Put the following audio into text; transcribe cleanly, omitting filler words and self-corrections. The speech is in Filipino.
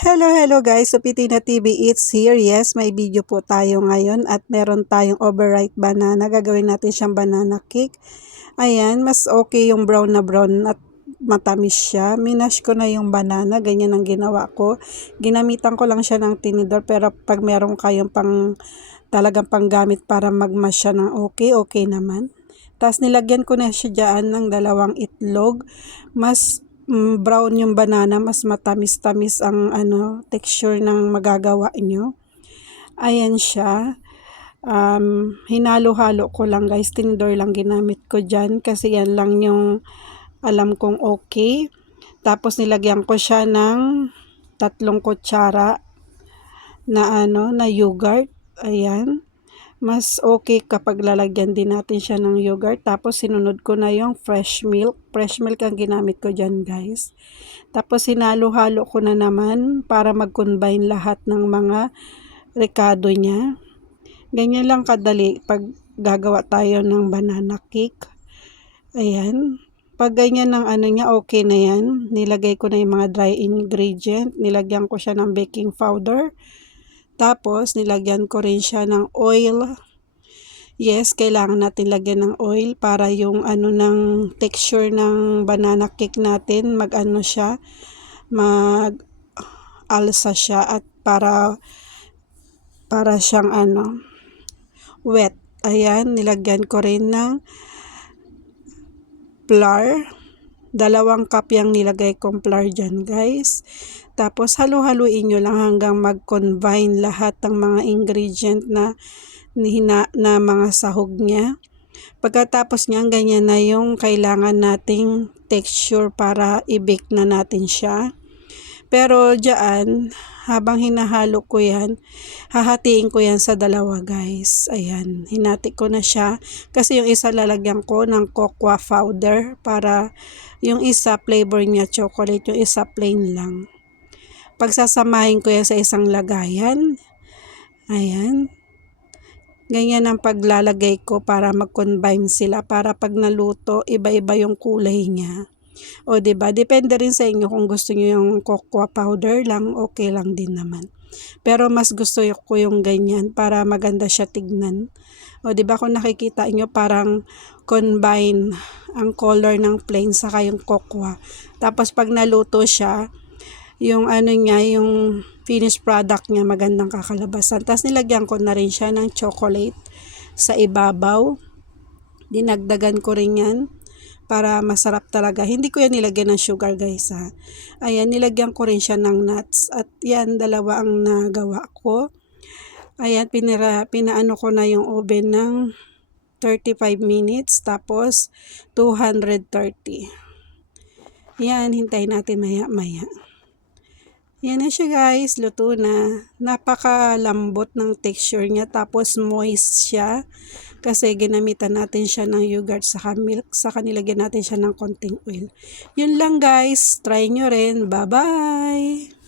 Hello guys, so Pitina TV Eats here. Yes, may video po tayo ngayon at meron tayong overripe banana. Gagawin natin siyang banana cake. Ayan, mas okay yung brown na brown at matamis siya. Minash ko na yung banana, ganyan ang ginawa ko. Ginamitan ko lang siya ng tinidor, pero pag meron kayong talagang panggamit para magmash siya ng okay naman. Tapos nilagyan ko na siya dyan ng 2 itlog. Mas brown yung banana, mas matamis-tamis ang texture ng magagawa nyo. Ayan siya. Hinalo-halo ko lang guys, tinidor lang ginamit ko dyan kasi yan lang yung alam kong okay. Tapos nilagyan ko siya ng 3 kutsara na yogurt. Ayan. Mas okay kapag lalagyan din natin siya ng yogurt. Tapos sinunod ko na yung fresh milk. Fresh milk ang ginamit ko dyan guys. Tapos hinalo-halo ko na naman para mag-combine lahat ng mga rekado niya. Ganyan lang kadali pag gagawa tayo ng banana cake. Ayan. Pag ganyan ng niya, okay na yan. Nilagay ko na yung mga dry ingredient. Nilagyan ko siya ng baking powder. Tapos, nilagyan ko rin siya ng oil. Yes, kailangan natin lagyan ng oil para yung ng texture ng banana cake natin, siya, mag-alsa siya at para siyang wet. Ayan, nilagyan ko rin ng flour. 2 cup yung nilagay kong flour dyan guys. Tapos halu-haluin nyo lang hanggang mag-combine lahat ng mga ingredient na mga sahog niya. Pagkatapos niyan, ganyan na yung kailangan nating texture para i-bake na natin siya. Pero dyan, habang hinahalo ko yan, hahatiin ko yan sa 2 guys. Ayan, hinati ko na siya. Kasi yung isa lalagyan ko ng cocoa powder para yung isa flavor niya chocolate, yung isa plain lang. Pagsasamahin ko yan sa isang lagayan. Ayan. Ganyan ang paglalagay ko para mag-combine sila. Para pag naluto, iba-iba yung kulay niya. O diba? Depende rin sa inyo kung gusto niyo yung cocoa powder lang, okay lang din naman. Pero mas gusto ko yung ganyan para maganda siya tignan. O diba kung nakikita niyo parang combine ang color ng plain saka yung cocoa. Tapos pag naluto siya, yung niya, yung finished product niya, magandang kakalabasan. Tapos nilagyan ko na rin siya ng chocolate sa ibabaw. Dinagdagan ko rin yan para masarap talaga. Hindi ko yan nilagyan ng sugar guys ha. Ayan, nilagyan ko rin siya ng nuts. At yan, 2 ang nagawa ko. Ayan, pinaano ko na yung oven ng 35 minutes. Tapos 230. Yan, hintayin natin maya-maya. Yan na siya guys, luto na. Napakalambot ng texture niya, tapos moist siya. Kasi ginamitan natin siya ng yogurt saka milk, saka nilagyan natin siya ng konting oil. Yun lang guys, try nyo rin. Bye-bye!